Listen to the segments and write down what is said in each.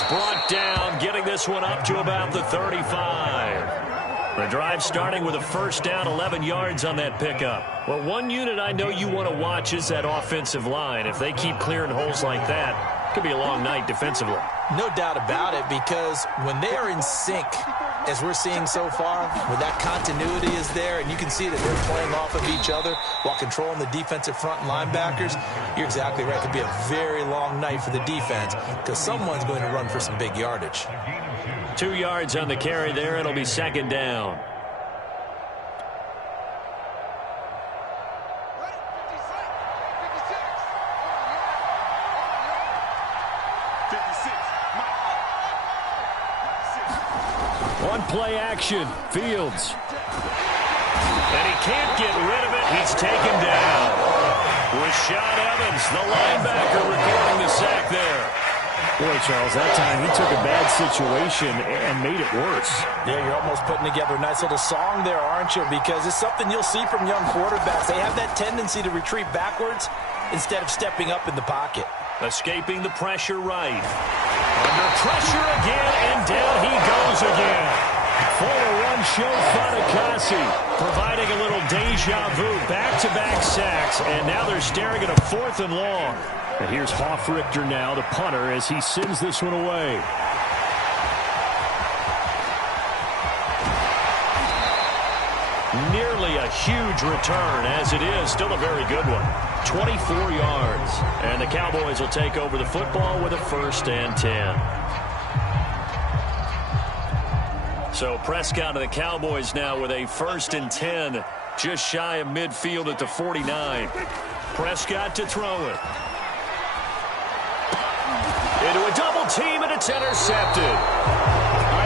is brought down, getting this one up to about the 35. The drive starting with a first down, 11 yards on that pickup. Well, one unit I know you want to watch is that offensive line. If they keep clearing holes like that, it could be a long night defensively. No doubt about it, because when they are in sync, as we're seeing so far, when that continuity is there and you can see that they're playing off of each other while controlling the defensive front and linebackers, you're exactly right. It could be a very long night for the defense because someone's going to run for some big yardage. 2 yards on the carry there. It'll be second down. One play action, Fields. And he can't get rid of it. He's taken down. Rashad Evans, the linebacker, recording the sack there. Boy, Charles, that time he took a bad situation and made it worse. Yeah, you're almost putting together a nice little song there, aren't you? Because it's something you'll see from young quarterbacks. They have that tendency to retreat backwards instead of stepping up in the pocket. Escaping the pressure right. Under pressure again, and down he goes again. Forward run show Fatukasi, providing a little deja vu. Back-to-back sacks, and now they're staring at a 4th and long. And here's Hoff-Richter now, the punter, as he sends this one away. Nearly a huge return, as it is. Still a very good one. 24 yards. And the Cowboys will take over the football with a 1st and 10. So Prescott of the Cowboys now with a 1st and 10, just shy of midfield at the 49. Prescott to throw it. Into a double team, and it's intercepted.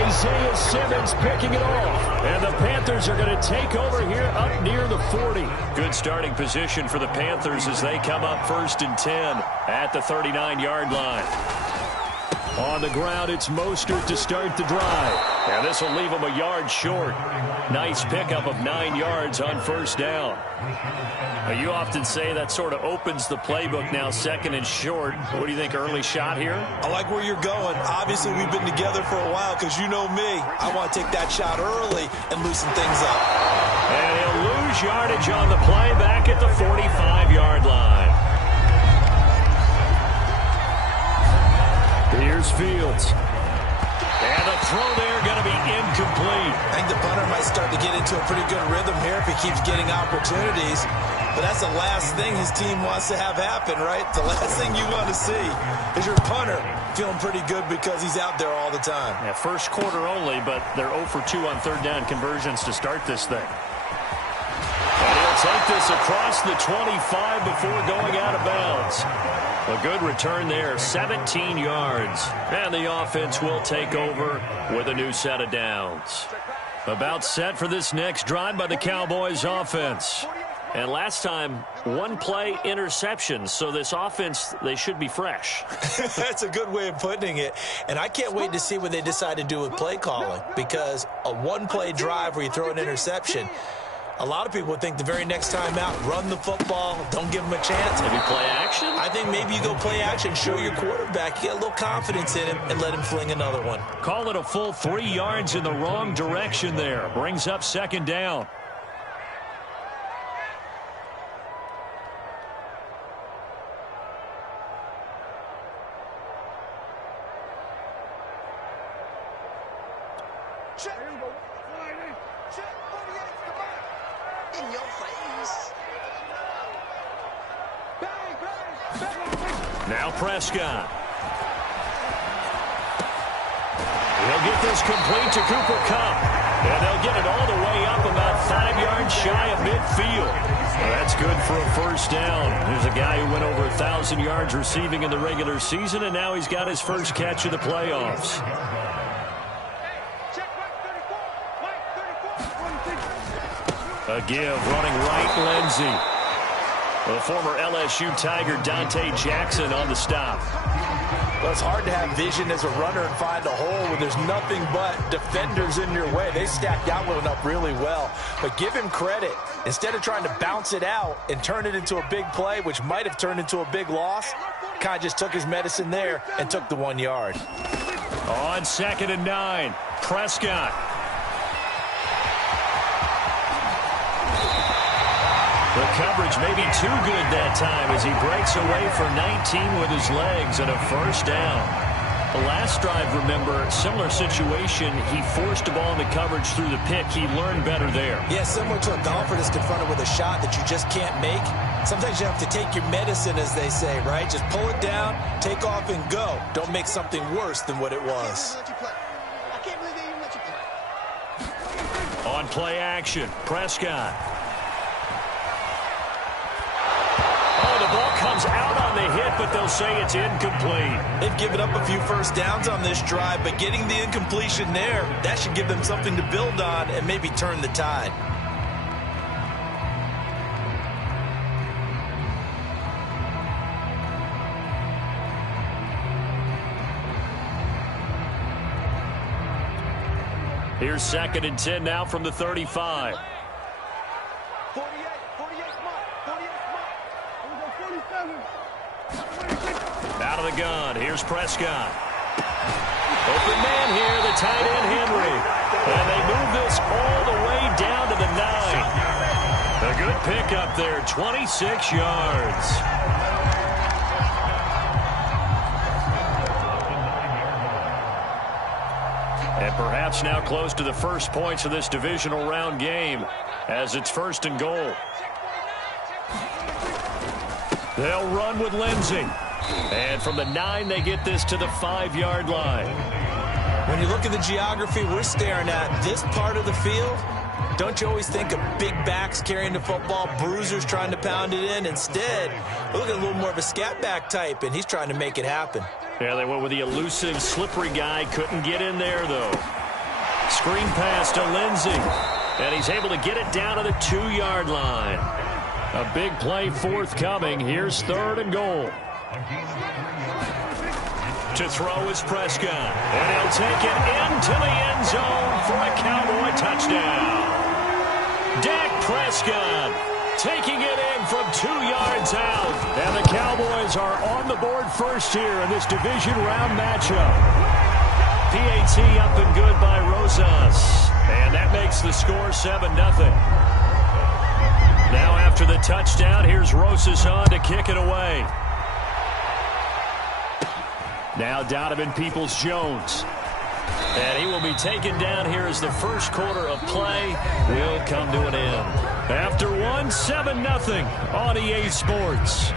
Isaiah Simmons picking it off. And the Panthers are going to take over here up near the 40. Good starting position for the Panthers as they come up 1st and 10 at the 39-yard line. On the ground, it's Mostert to start the drive. And this will leave him a yard short. Nice pickup of 9 yards on 1st down. You often say that sort of opens the playbook now, 2nd and short. What do you think, early shot here? I like where you're going. Obviously, we've been together for a while because you know me. I want to take that shot early and loosen things up. And he'll lose yardage on the play back at the 45-yard line. Here's Fields. And the throw there going to be incomplete. I think the punter might start to get into a pretty good rhythm here if he keeps getting opportunities. But that's the last thing his team wants to have happen, right? The last thing you want to see is your punter feeling pretty good because he's out there all the time. Yeah, first quarter only, but they're 0 for 2 on 3rd down conversions to start this thing. And he'll take this across the 25 before going out of bounds. A good return there, 17 yards. And the offense will take over with a new set of downs. About set for this next drive by the Cowboys offense. And last time, 1 play interception. So this offense, they should be fresh. That's a good way of putting it. And I can't wait to see what they decide to do with play calling. Because a 1-play drive where you throw an interception, a lot of people would think the very next time out, run the football, don't give him a chance. Maybe play action? I think maybe you go play action, show your quarterback, you get a little confidence in him, and let him fling another one. Call it a full 3 yards in the wrong direction there. Brings up 2nd down. Now Prescott. He'll get this complete to Cooper Kupp. And they'll get it all the way up about 5 yards shy of midfield. Well, that's good for a 1st down. There's a guy who went over 1,000 yards receiving in the regular season, and now he's got his first catch of the playoffs. A give, running right, Lindsey. The former LSU Tiger Dante Jackson on the stop. Well, it's hard to have vision as a runner and find a hole when there's nothing but defenders in your way. They stacked that one up really well. But give him credit. Instead of trying to bounce it out and turn it into a big play, which might have turned into a big loss, kind of just took his medicine there and took the 1 yard. On 2nd and 9, Prescott. The coverage may be too good that time as he breaks away for 19 with his legs and a first down. The last drive, remember, similar situation. He forced the ball into coverage through the pick. He learned better there. Yeah, similar to a golfer that's confronted with a shot that you just can't make. Sometimes you have to take your medicine, as they say, right? Just pull it down, take off, and go. Don't make something worse than what it was. On play action, Prescott. The ball comes out on the hit, but they'll say it's incomplete. They've given up a few first downs on this drive, but getting the incompletion there, that should give them something to build on and maybe turn the tide. Here's 2nd and 10 now from the 35. Out of the gun, here's Prescott. Open man here, the tight end Henry. And they move this all the way down to the 9. A good pickup there, 26 yards. And perhaps now close to the first points of this divisional round game as it's 1st and goal. They'll run with Lindsey. And from the 9, they get this to the 5-yard line. When you look at the geography we're staring at, this part of the field, don't you always think of big backs carrying the football, bruisers trying to pound it in? Instead, look at a little more of a scat back type, and he's trying to make it happen. Yeah, they went with the elusive, slippery guy. Couldn't get in there, though. Screen pass to Lindsey. And he's able to get it down to the 2-yard line. A big play forthcoming. Here's 3rd and goal. To throw is Prescott. And he'll take it into the end zone for a Cowboy touchdown. Dak Prescott taking it in from 2 yards out. And the Cowboys are on the board first here in this division round matchup. PAT up and good by Rosas. And that makes the score 7-0. Now after the touchdown, here's Rosas on to kick it away. Now Donovan Peoples-Jones. And he will be taken down here as the first quarter of play will come to an end. After one, 7-0 on EA Sports.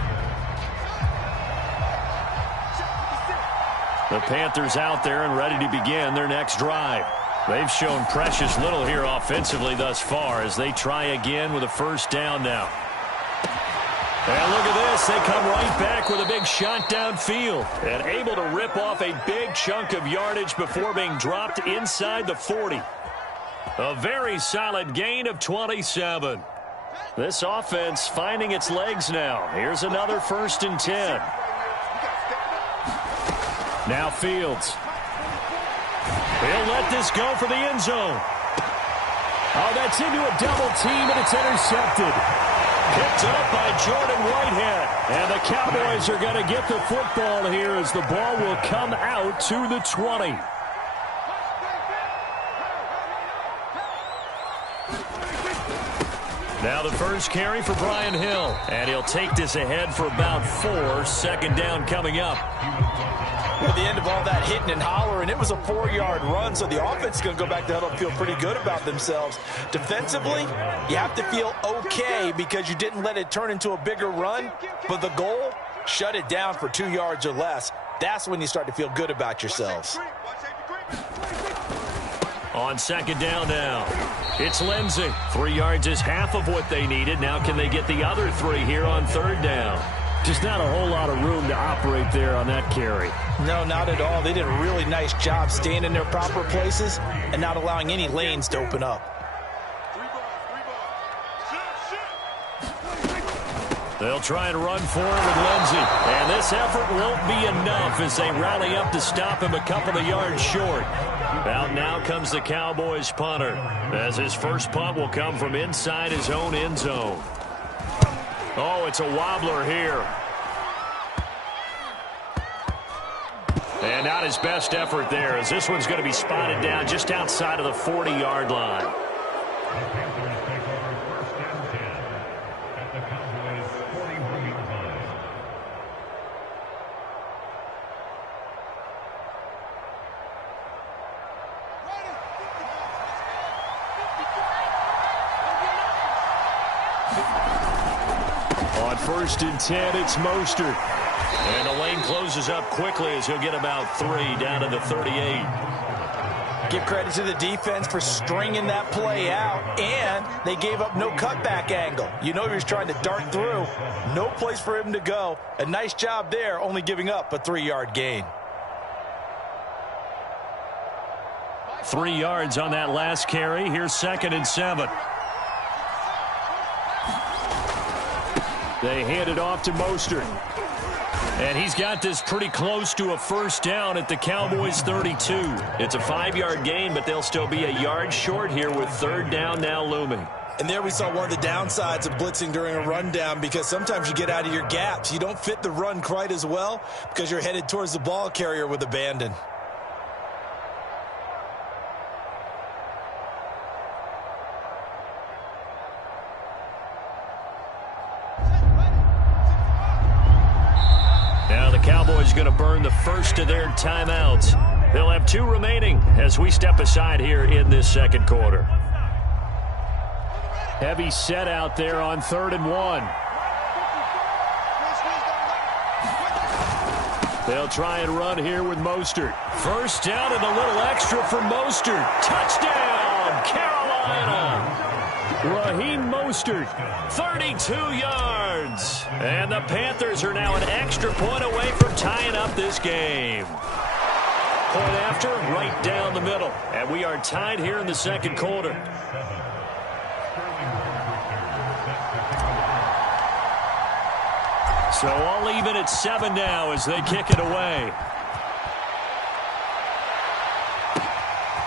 The Panthers out there and ready to begin their next drive. They've shown precious little here offensively thus far as they try again with a first down now. And look at this. They come right back with a big shot downfield and able to rip off a big chunk of yardage before being dropped inside the 40. A very solid gain of 27. This offense finding its legs now. Here's another 1st and 10. Now Fields. He'll let this go for the end zone. Oh, that's into a double team, and it's intercepted. Picked up by Jordan Whitehead. And the Cowboys are going to get the football here as the ball will come out to the 20. Now the first carry for Brian Hill. And he'll take this ahead for about 4. 2nd down coming up. At the end of all that hitting and hollering, it was a 4-yard run, so the offense is going to go back to huddle and feel pretty good about themselves. Defensively, you have to feel okay because you didn't let it turn into a bigger run, but the goal, shut it down for 2 yards or less. That's when you start to feel good about yourselves. On 2nd down now, it's Lindsey. 3 yards is half of what they needed. Now can they get the other 3 here on 3rd down? Just not a whole lot of room to operate there on that carry. No, not at all. They did a really nice job staying in their proper places and not allowing any lanes to open up. They'll try and run for it with Lindsey. And this effort won't be enough as they rally up to stop him a couple of yards short. Now comes the Cowboys punter, as his first punt will come from inside his own end zone. Oh, it's a wobbler here. And not his best effort there, as this one's going to be spotted down just outside of the 40-yard line. On 1st and 10, it's Mostert. And the lane closes up quickly as he'll get about 3 down to the 38. Give credit to the defense for stringing that play out, and they gave up no cutback angle. You know he was trying to dart through. No place for him to go. A nice job there, only giving up a 3-yard gain. 3 yards on that last carry. Here's 2nd and 7. They hand it off to Mostert. And he's got this pretty close to a 1st down at the Cowboys' 32. It's a 5-yard gain, but they'll still be a yard short here with 3rd down now looming. And there we saw one of the downsides of blitzing during a rundown, because sometimes you get out of your gaps. You don't fit the run quite as well because you're headed towards the ball carrier with abandon. Cowboys going to burn the first of their timeouts. They'll have 2 remaining as we step aside here in this 2nd quarter. Heavy set out there on 3rd and 1. They'll try and run here with Mostert. 1st down and a little extra for Mostert. Touchdown, Carolina! Raheem Mostert, 32 yards. And the Panthers are now an extra point away from tying up this game. Point after, right down the middle. And we are tied here in the 2nd quarter. So all even at 7 now as they kick it away.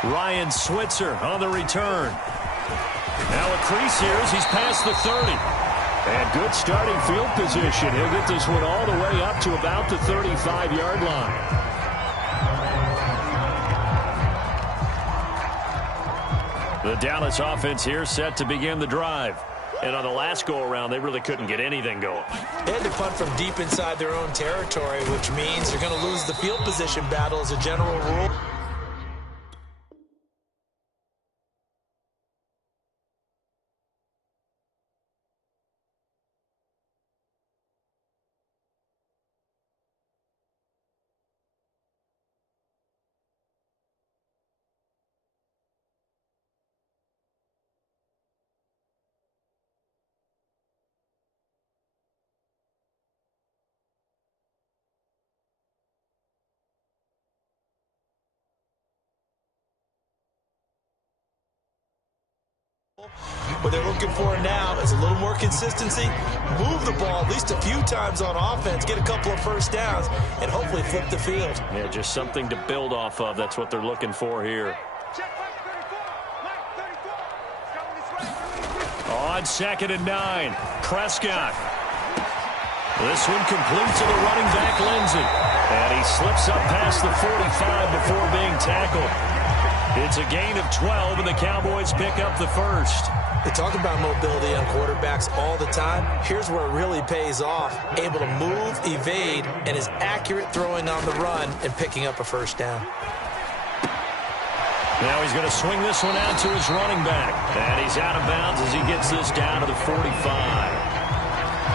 Ryan Switzer on the return. Now a crease here as he's past the 30. And good starting field position. He'll get this one all the way up to about the 35-yard line. The Dallas offense here set to begin the drive. And on the last go-around, they really couldn't get anything going. They had to punt from deep inside their own territory, which means they're going to lose the field position battle as a general rule. What they're looking for now is a little more consistency, move the ball at least a few times on offense, get a couple of 1st downs, and hopefully flip the field. Yeah, just something to build off of. That's what they're looking for here. On 2nd and 9, Prescott. This one complete to the running back, Lindsey. And he slips up past the 45 before being tackled. It's a gain of 12, and the Cowboys pick up the 1st. They talk about mobility on quarterbacks all the time. Here's where it really pays off. Able to move, evade, and is accurate throwing on the run and picking up a 1st down. Now he's going to swing this one out to his running back. And he's out of bounds as he gets this down to the 45.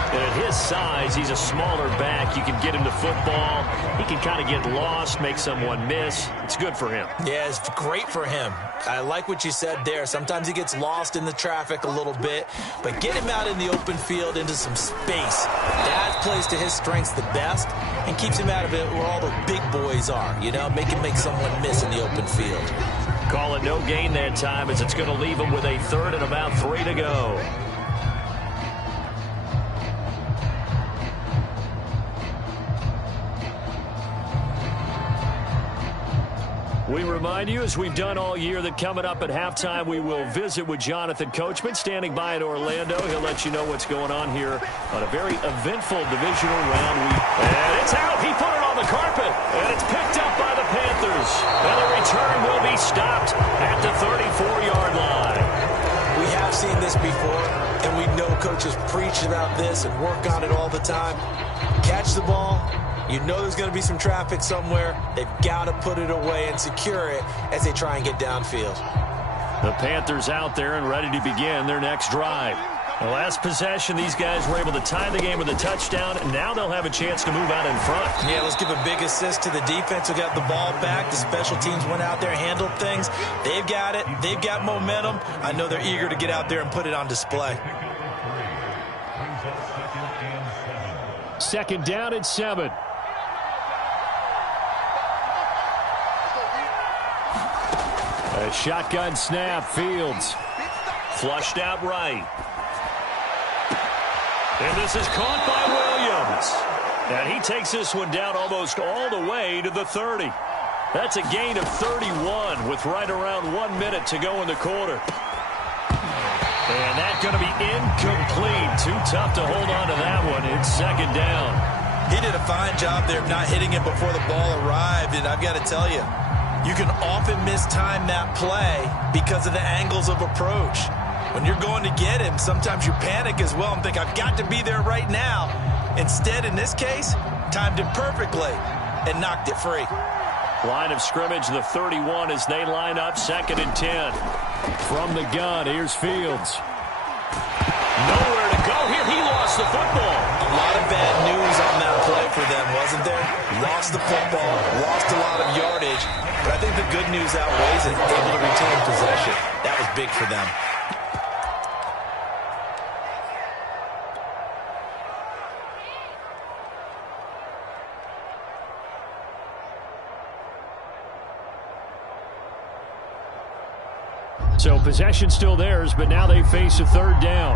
And at his size, he's a smaller back. You can get him to football. He can kind of get lost, make someone miss. It's good for him. Yeah, it's great for him. I like what you said there. Sometimes he gets lost in the traffic a little bit, but get him out in the open field into some space. That plays to his strengths the best and keeps him out of it where all the big boys are. You know, make someone miss in the open field. Call it no gain that time as it's going to leave him with a 3rd and about 3 to go. We remind you, as we've done all year, that coming up at halftime, we will visit with Jonathan Coachman, standing by in Orlando. He'll let you know what's going on here on a very eventful divisional round week. And it's out. He put it on the carpet, and it's picked up by coaches preach about this and work on it all the time. Catch the ball. You know there's going to be some traffic somewhere. They've got to put it away and secure it as they try and get downfield. The Panthers out there and ready to begin their next drive. The last possession, these guys were able to tie the game with a touchdown, and now they'll have a chance to move out in front. Yeah, let's give a big assist to the defense who got the ball back. The special teams went out there and handled things. They've got it. They've got momentum. I know they're eager to get out there and put it on display. Second down at 7. A shotgun snap, Fields. Flushed out right. And this is caught by Williams. And he takes this one down almost all the way to the 30. That's a gain of 31 with right around 1 minute to go in the quarter. And that's going to be incomplete. Too tough to hold on to that one. It's second down. He did a fine job there of not hitting it before the ball arrived. And I've got to tell you, you can often mistime that play because of the angles of approach. When you're going to get him, sometimes you panic as well and think, I've got to be there right now. Instead, in this case, timed it perfectly and knocked it free. Line of scrimmage, the 31 as they line up, 2nd and 10. From the gun, here's Fields. Nowhere to go here. He lost the football. A lot of bad news on that play for them, wasn't there? Lost the football, lost a lot of yardage. But I think the good news outweighs it. Able to retain possession. That was big for them. So possession still theirs, but now they face a third down.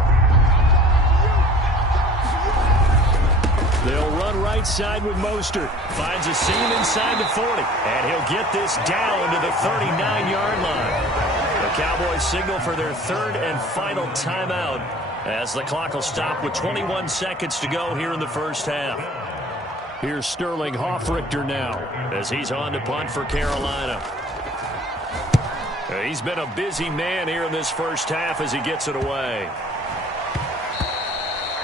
They'll run right side with Mostert. Finds a seam inside the 40. And he'll get this down to the 39-yard line. The Cowboys signal for their third and final timeout as the clock will stop with 21 seconds to go here in the first half. Here's Sterling Hoffrichter now as he's on to punt for Carolina. He's been a busy man here in this first half as he gets it away.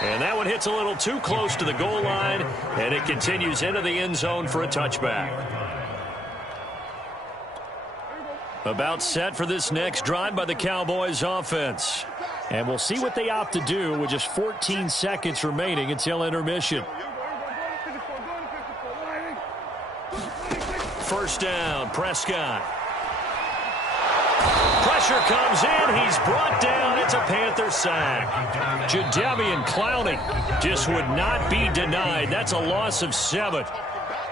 And that one hits a little too close to the goal line, and it continues into the end zone for a touchback. About set for this next drive by the Cowboys offense. And we'll see what they opt to do with just 14 seconds remaining until intermission. First down, Prescott. Pressure comes in. He's brought down. It's a Panther sack. Jadeveon Clowney just would not be denied. That's a loss of 7.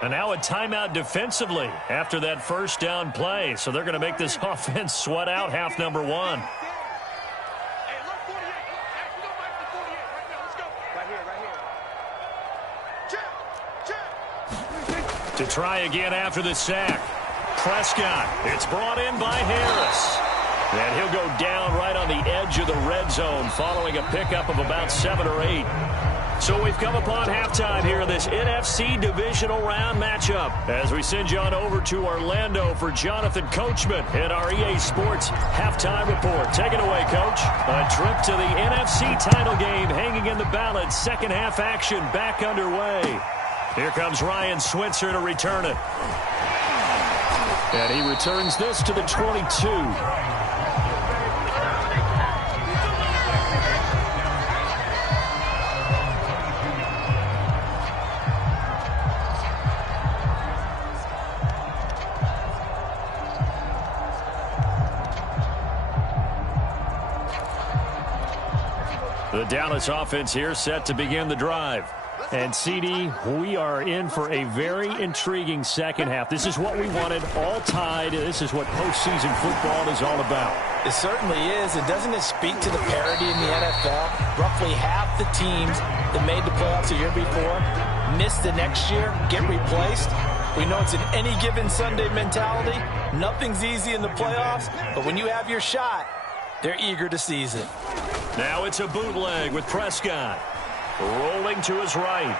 And now a timeout defensively after that first down play. So they're going to make this offense sweat out half number 1. To try again after the sack. Prescott. It's brought in by Harris. And he'll go down right on the edge of the red zone following a pickup of about 7 or 8. So we've come upon halftime here in this NFC divisional round matchup as we send you on over to Orlando for Jonathan Coachman in our EA Sports halftime report. Take it away, Coach. A trip to the NFC title game hanging in the balance. Second half action back underway. Here comes Ryan Switzer to return it. And he returns this to the 22. The Dallas offense here set to begin the drive. And, CD, we are in for a very intriguing second half. This is what we wanted, all tied. This is what postseason football is all about. It certainly is. And doesn't it speak to the parity in the NFL? Roughly half the teams that made the playoffs a year before miss the next year, get replaced. We know it's an any given Sunday mentality. Nothing's easy in the playoffs, but when you have your shot, they're eager to seize it. Now it's a bootleg with Prescott. Rolling to his right.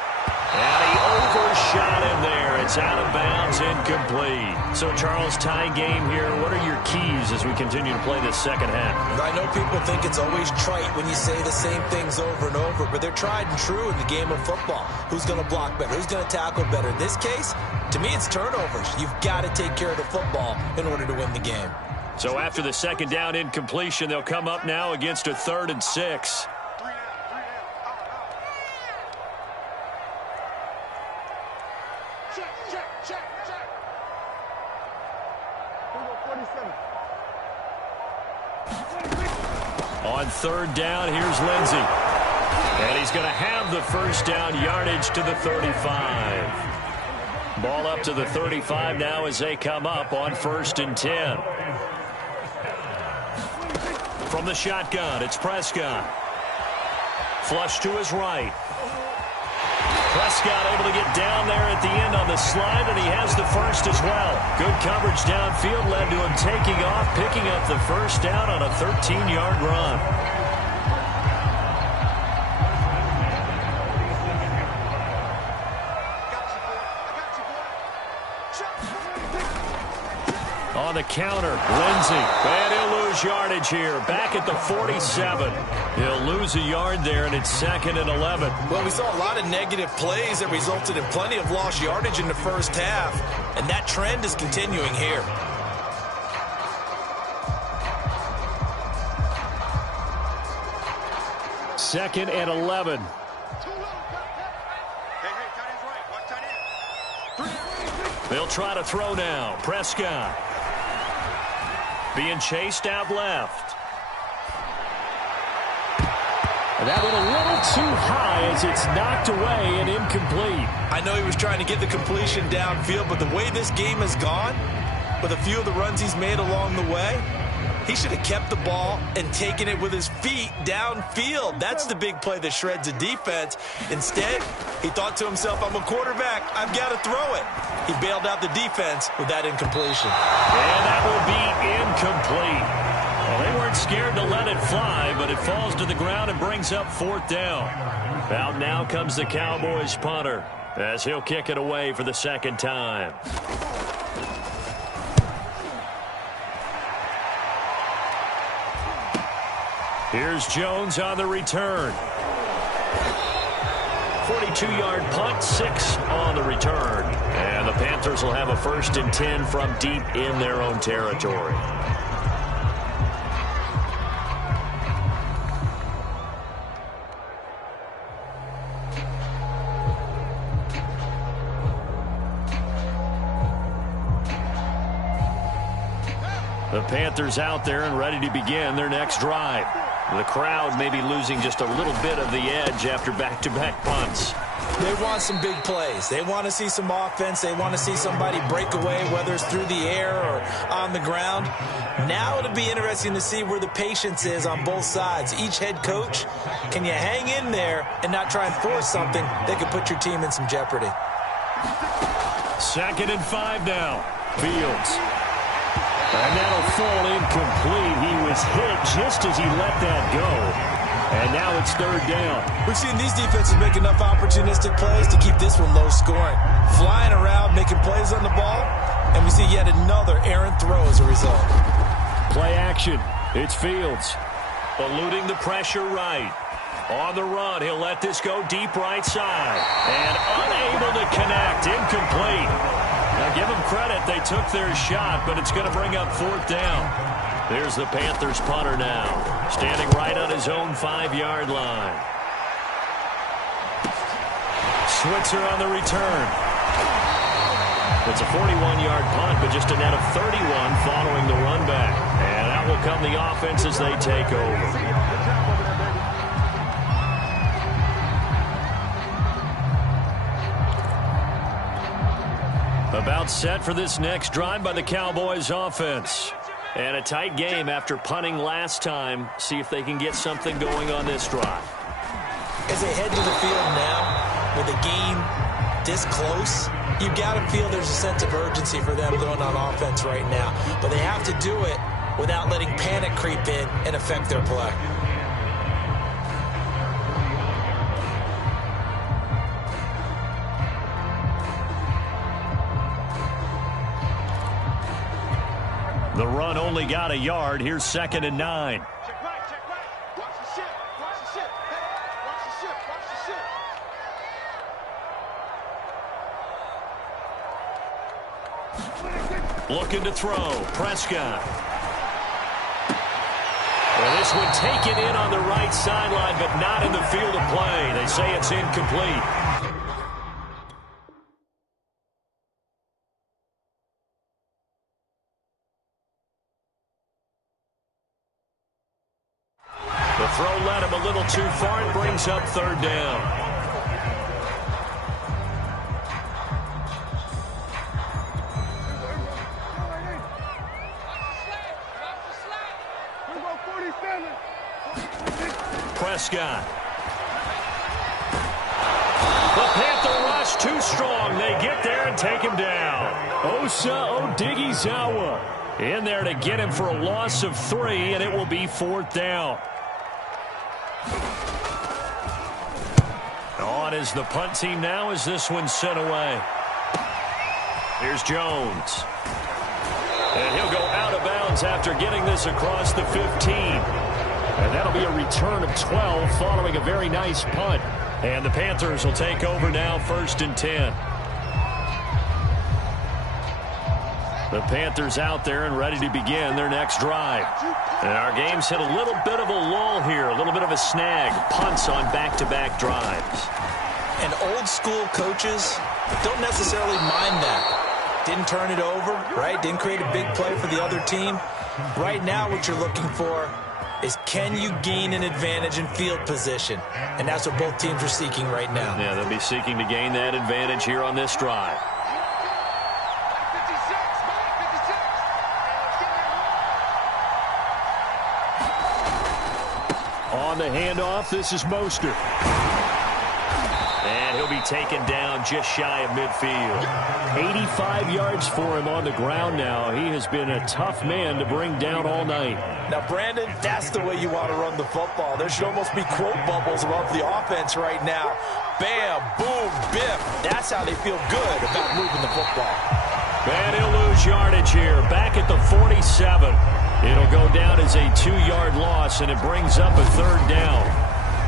And he overshot him there. It's out of bounds, incomplete. So, Charles, tie game here. What are your keys as we continue to play this second half? I know people think it's always trite when you say the same things over and over, but they're tried and true in the game of football. Who's going to block better? Who's going to tackle better? In this case, to me, it's turnovers. You've got to take care of the football in order to win the game. So after the second down incompletion, they'll come up now against a 3rd and 6. On 3rd down, here's Lindsey. And he's going to have the first down yardage to the 35. Ball up to the 35 now as they come up on 1st and 10. From the shotgun, it's Prescott. Flush to his right. Prescott able to get down there at the end on the slide, and he has the first as well. Good coverage downfield led to him taking off, picking up the first down on a 13-yard run. On the counter, Lindsey. And he'll lose yardage here. Back at the 47. He'll lose a yard there, and it's 2nd and 11. Well, we saw a lot of negative plays that resulted in plenty of lost yardage in the first half, and that trend is continuing here. Second and 11. They'll try to throw now. Prescott being chased out left. And that one a little too high as it's knocked away and incomplete. I know he was trying to get the completion downfield, but the way this game has gone, with a few of the runs he's made along the way, he should have kept the ball and taken it with his feet downfield. That's the big play that shreds a defense. Instead, he thought to himself, I'm a quarterback. I've got to throw it. He bailed out the defense with that incompletion. And that will be incomplete. Well, they weren't scared to let it fly, but it falls to the ground and brings up 4th down. Out now comes the Cowboys punter as he'll kick it away for the second time. Here's Jones on the return. 42-yard punt, 6 on the return. And the Panthers will have a 1st and 10 from deep in their own territory. The Panthers out there and ready to begin their next drive. The crowd may be losing just a little bit of the edge after back-to-back punts. They want some big plays. They want to see some offense. They want to see somebody break away, whether it's through the air or on the ground. Now it'll be interesting to see where the patience is on both sides. Each head coach, can you hang in there and not try and force something that could put your team in some jeopardy? 2nd and 5 now. Fields. And that'll fall incomplete. He was hit just as he let that go. And now it's 3rd down. We've seen these defenses make enough opportunistic plays to keep this one low scoring. Flying around, making plays on the ball, and we see yet another errant throw as a result. Play action. It's Fields. Eluding the pressure right. On the run, he'll let this go deep right side. And unable to connect. Incomplete. Now, give them credit. They took their shot, but it's going to bring up 4th down. There's the Panthers punter now, standing right on his own 5-yard line. Switzer on the return. It's a 41-yard punt, but just a net of 31 following the run back. And out will come the offense as they take over. About set for this next drive by the Cowboys offense. And a tight game after punting last time. See if they can get something going on this drive. As they head to the field now, with the game this close, you've got to feel there's a sense of urgency for them going on offense right now. But they have to do it without letting panic creep in and affect their play. The run only got a yard. Here's 2nd and 9. Check right. Watch the ship. Watch the ship. Hey, watch the ship. Watch the ship. Looking to throw. Prescott. Well, this one taken in on the right sideline, but not in the field of play. They say it's incomplete. The throw led him a little too far. It brings up 3rd down. Prescott. The Panther rush too strong. They get there and take him down. Osa Odighizuwa in there to get him for a loss of 3, and it will be 4th down. On is the punt team now as this one's sent away. Here's Jones. And he'll go out of bounds after getting this across the 15. And that'll be a return of 12 following a very nice punt. And the Panthers will take over now, 1st and 10. The Panthers out there and ready to begin their next drive. And our game's hit a little bit of a lull here, a little bit of a snag. Punts on back-to-back drives. And old-school coaches don't necessarily mind that. Didn't turn it over, right? Didn't create a big play for the other team. Right now what you're looking for is can you gain an advantage in field position? And that's what both teams are seeking right now. Yeah, they'll be seeking to gain that advantage here on this drive. On the handoff, this is Mostert. And he'll be taken down just shy of midfield. 85 yards for him on the ground now. He has been a tough man to bring down all night. Now, Brandon, that's the way you want to run the football. There should almost be quote bubbles above the offense right now. Bam, boom, biff. That's how they feel good about moving the football. And he'll lose yardage here. Back at the 47. It'll go down as a 2-yard loss, and it brings up a 3rd down.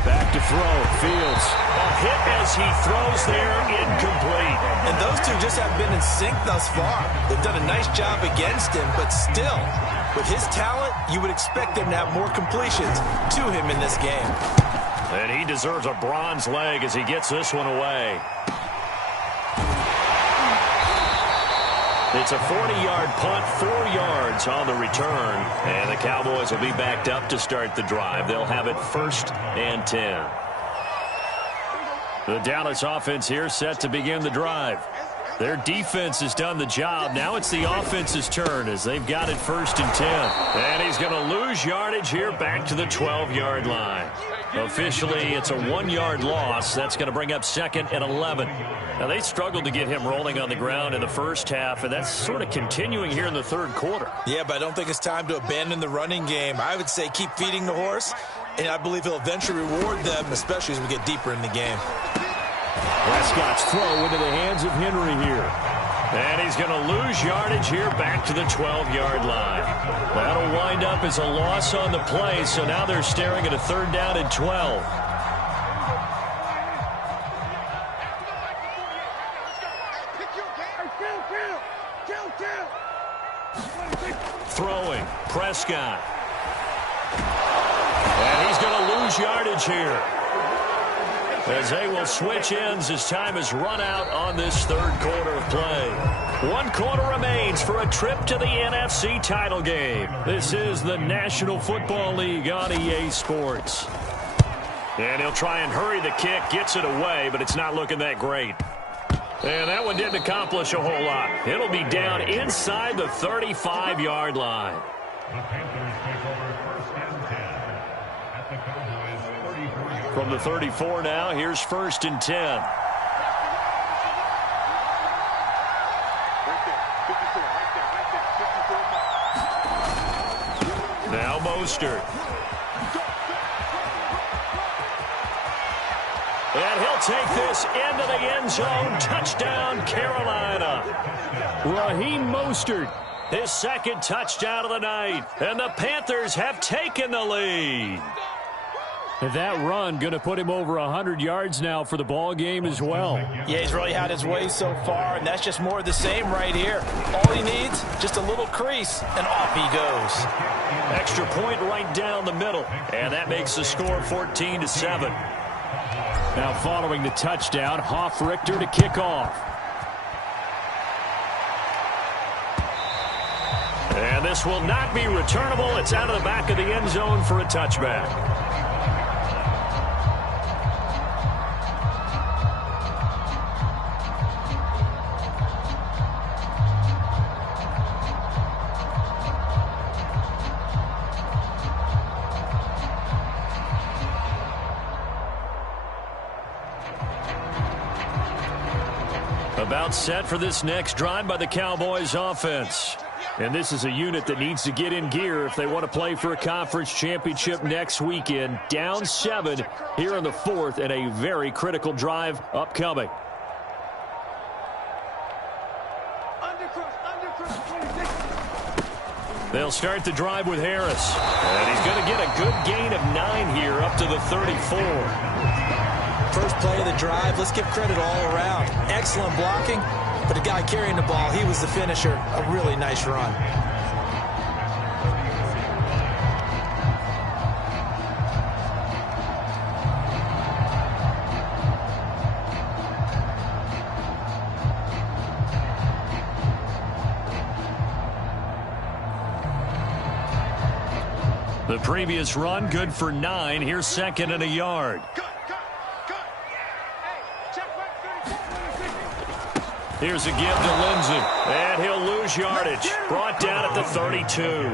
Back to throw. Fields. A hit as he throws there, incomplete. And those two just have been in sync thus far. They've done a nice job against him, but still, with his talent, you would expect them to have more completions to him in this game. And he deserves a bronze leg as he gets this one away. It's a 40-yard punt, 4 yards on the return. And the Cowboys will be backed up to start the drive. They'll have it 1st and 10. The Dallas offense here set to begin the drive. Their defense has done the job. Now it's the offense's turn as they've got it 1st and 10. And he's going to lose yardage here back to the 12-yard line. Officially, it's a 1-yard loss. That's going to bring up 2nd and 11. Now, they struggled to get him rolling on the ground in the first half, and that's sort of continuing here in the 3rd quarter. Yeah, but I don't think it's time to abandon the running game. I would say keep feeding the horse, and I believe he'll eventually reward them, especially as we get deeper in the game. Prescott's throw into the hands of Henry here. And he's going to lose yardage here back to the 12-yard line. That'll wind up as a loss on the play, so now they're staring at a 3rd down and 12. Throwing, Prescott. And he's going to lose yardage here, as they will switch ends as time has run out on this 3rd quarter of play. 1 quarter remains for a trip to the NFC title game. This is the National Football League on EA Sports. And he'll try and hurry the kick, gets it away, but it's not looking that great. And that one didn't accomplish a whole lot. It'll be down inside the 35-yard line. From the 34 now, here's 1st and 10. Now Mostert. And he'll take this into the end zone. Touchdown, Carolina. Raheem Mostert His second touchdown of the night. And the Panthers have taken the lead. That run going to put him over 100 yards now for the ball game as well. Yeah, he's really had his way so far, and that's just more of the same right here. All he needs, just a little crease, and off he goes. Extra point right down the middle, and that makes the score 14-7. Now following the touchdown, Richter to kick off. And this will not be returnable. It's out of the back of the end zone for a touchback. About set for this next drive by the Cowboys offense. And this is a unit that needs to get in gear if they want to play for a conference championship next weekend. Down 7 here in the 4th, and a very critical drive upcoming. They'll start the drive with Harris. And he's going to get a good gain of 9 here up to the 34. First play of the drive, let's give credit all around. Excellent blocking, but the guy carrying the ball, he was the finisher. A really nice run. The previous run, good for 9. Here's second and a yard. Here's a give to Lindsey, and he'll lose yardage. Brought down at the 32.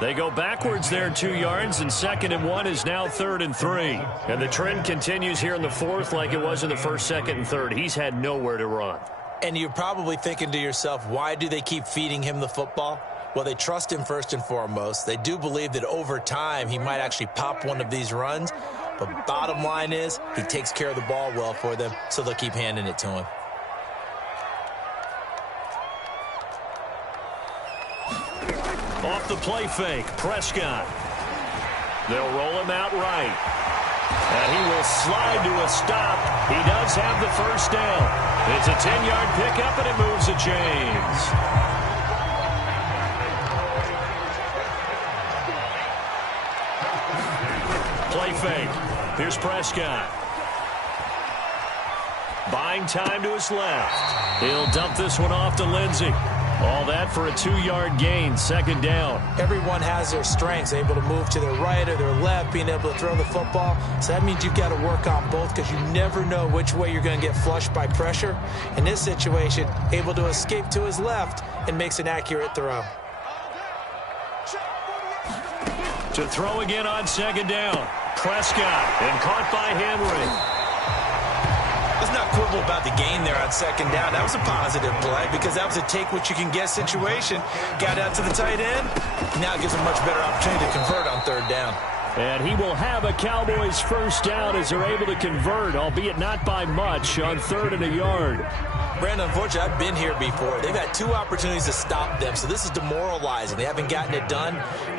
They go backwards there 2 yards, and 2nd and 1 is now 3rd and 3. And the trend continues here in the 4th like it was in the 1st, 2nd, and 3rd. He's had nowhere to run. And you're probably thinking to yourself, why do they keep feeding him the football? Well, they trust him first and foremost. They do believe that over time he might actually pop one of these runs. But bottom line is he takes care of the ball well for them, so they'll keep handing it to him. Off the play fake, Prescott. They'll roll him out right. And he will slide to a stop. He does have the first down. It's a 10-yard pickup, and it moves the chains. Play fake. Here's Prescott. Buying time to his left. He'll dump this one off to Lindsey. All that for a 2-yard gain, 2nd down. Everyone has their strengths, able to move to their right or their left, being able to throw the football. So that means you've got to work on both because you never know which way you're going to get flushed by pressure. In this situation, able to escape to his left and makes an accurate throw. To throw again on 2nd down. Prescott, and caught by Henry. Let's not quibble about the gain there on 2nd down. That was a positive play because that was a take-what-you-can-get situation. Got out to the tight end. Now it gives him a much better opportunity to convert on 3rd down. And he will have a Cowboys first down as they're able to convert, albeit not by much, on 3rd and a yard. Brandon, unfortunately, I've been here before. They've had 2 opportunities to stop them, so this is demoralizing. They haven't gotten it done.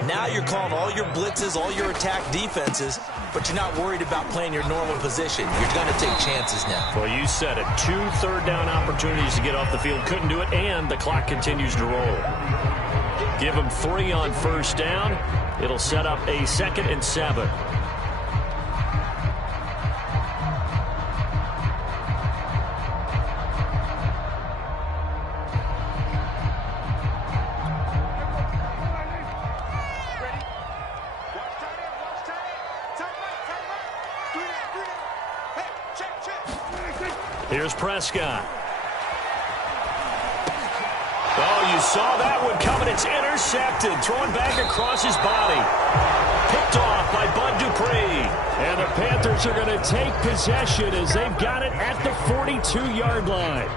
Now you're calling all your blitzes, all your attack defenses, but you're not worried about playing your normal position. You're going to take chances now. Well, you said it. 2 third-down opportunities to get off the field. Couldn't do it, and the clock continues to roll. Give them 3 on 1st down. It'll set up a 2nd and 7. Here's Prescott. Oh, you saw that one coming. It's intercepted. Thrown back across his body. Picked off by Bud Dupree. And the Panthers are going to take possession as they've got it at the 42-yard line.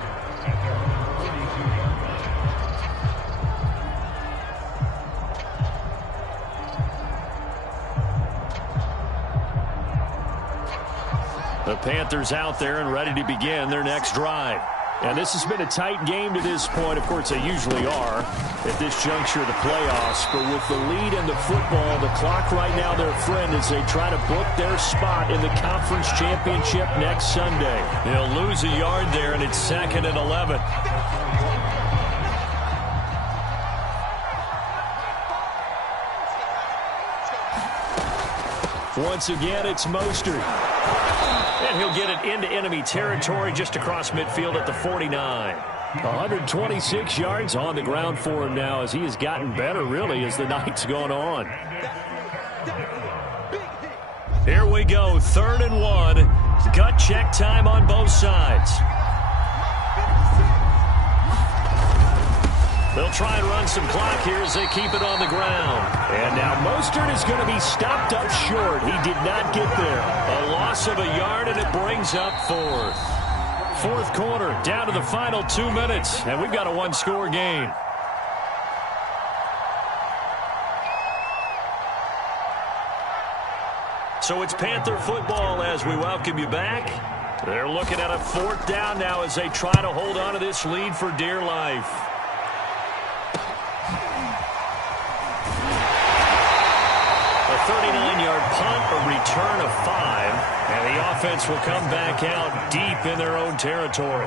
The Panthers out there and ready to begin their next drive. And this has been a tight game to this point. Of course, they usually are at this juncture of the playoffs. But with the lead in the football, the clock right now their friend as they try to book their spot in the conference championship next Sunday. They'll lose a yard there, and it's 2nd and 11. Once again, it's Mostert. And he'll get it into enemy territory just across midfield at the 49. 126 yards on the ground for him now as he has gotten better, really, as the night's gone on. Here we go, 3rd and 1. Gut check time on both sides. They'll try and run some clock here as they keep it on the ground. And now Mostert is going to be stopped up short. He did not get there. A loss of a yard, and it brings up 4th. 4th quarter, down to the final 2 minutes, and we've got a one-score game. So it's Panther football as we welcome you back. They're looking at a 4th down now as they try to hold on to this lead for dear life. A 39-yard punt, a return of 5, and the offense will come back out deep in their own territory.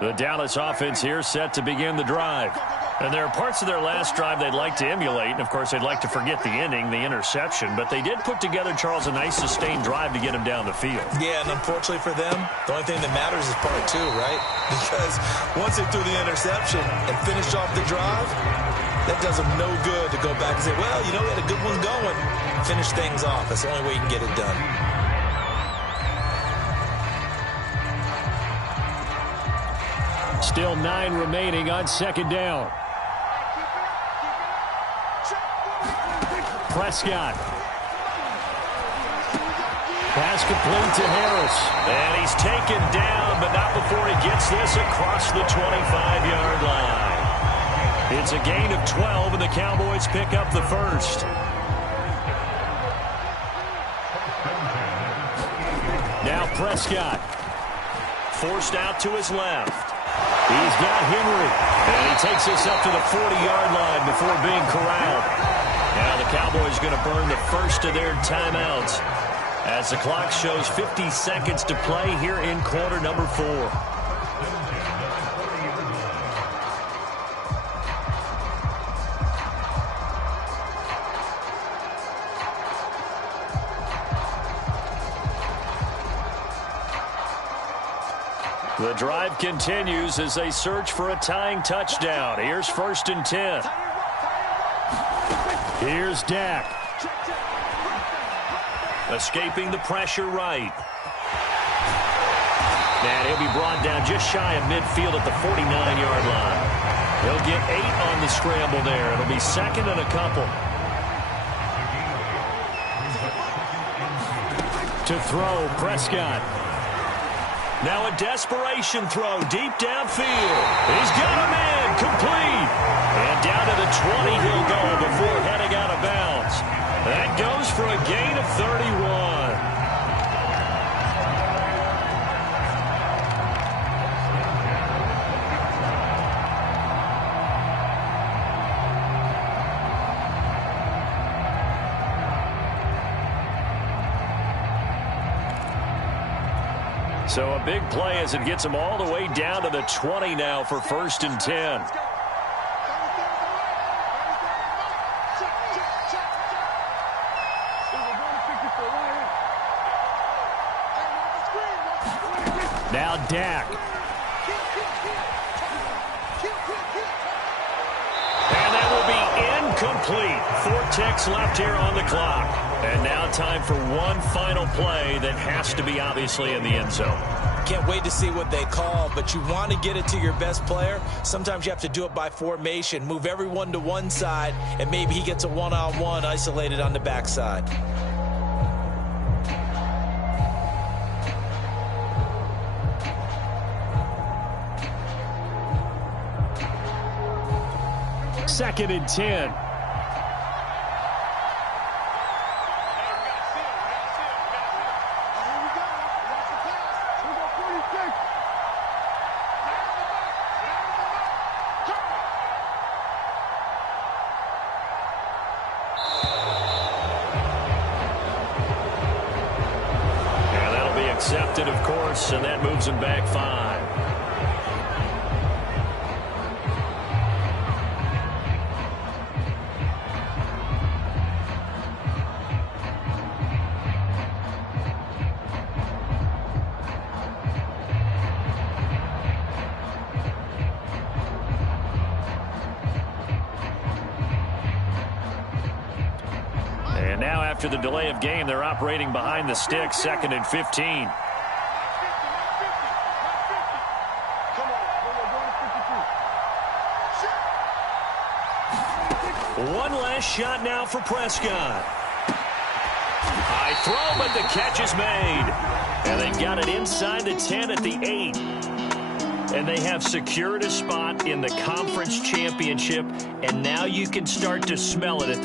The Dallas offense here set to begin the drive. And there are parts of their last drive they'd like to emulate. And, of course, they'd like to forget the ending, the interception. But they did put together, Charles, a nice sustained drive to get him down the field. Yeah, and unfortunately for them, the only thing that matters is part 2, right? Because once they threw the interception and finished off the drive, that does them no good to go back and say, well, you know, we had a good one going. Finish things off. That's the only way you can get it done. Still 9 remaining on 2nd down. Prescott. Pass complete to Harris. And he's taken down, but not before he gets this across the 25-yard line. It's a gain of 12, and the Cowboys pick up the 1st. Now Prescott. Forced out to his left. He's got Henry, and he takes us up to the 40-yard line before being corralled. Now the Cowboys going to burn the first of their timeouts as the clock shows 50 seconds to play here in quarter number 4. The drive continues as they search for a tying touchdown. Here's 1st and 10. Here's Dak. Escaping the pressure right. And he'll be brought down just shy of midfield at the 49-yard line. He'll get 8 on the scramble there. It'll be 2nd and a couple. To throw, Prescott. Now a desperation throw deep downfield. He's got a man complete. And down to the 20 he'll go before heading out of bounds. That goes for a gain of 31. So a big play as it gets them all the way down to the 20 now for 1st and 10. Now Dak. And that will be incomplete. 4 ticks left here on the clock. And now time for one final play that has to be obviously in the end zone. Can't wait to see what they call, but you want to get it to your best player. Sometimes you have to do it by formation. Move everyone to one side, and maybe he gets a one-on-one isolated on the backside. 2nd and 10. Accepted, of course, and that moves him back 5. And now after the delay of game, they're operating behind the sticks, 2nd and 15. One last shot now for Prescott. High throw, but the catch is made. And they've got it inside the 10 at the 8. And they have secured a spot in the conference championship. And now you can start to smell it at this